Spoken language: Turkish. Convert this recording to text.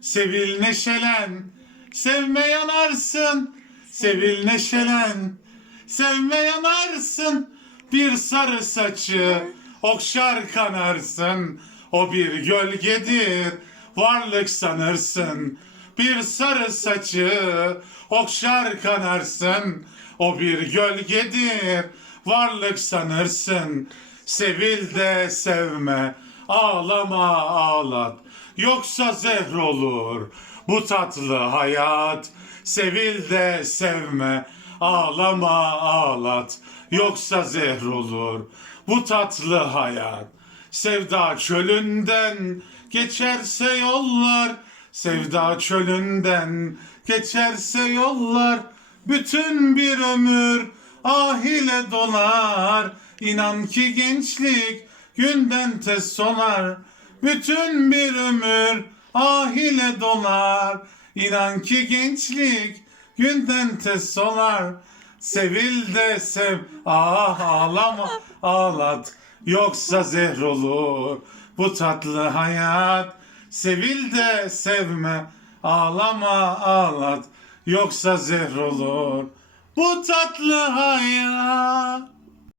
Sevil neşelen, sevme yanarsın. Sevil neşelen, sevme yanarsın. Bir sarı saçı okşar kanarsın. O bir gölgedir, varlık sanırsın. Bir sarı saçı okşar kanarsın. O bir gölgedir, varlık sanırsın. Sevil de sevme, ağlama ağlat. Yoksa zehr olur bu tatlı hayat. Sevil de sevme, ağlama ağlat. Yoksa zehr olur bu tatlı hayat. Sevda çölünden geçerse yollar, sevda çölünden geçerse yollar. Bütün bir ömür ah ile dolar. İnan ki gençlik günden tez solar. Bütün bir ömür ah ile dolar. İnan ki gençlik günden tez solar. Sevil de sev, ah ağlama ağlat. Yoksa zehr olur bu tatlı hayat. Sevil de sevme, ağlama ağlat. Yoksa zehr olur bu tatlı hayat.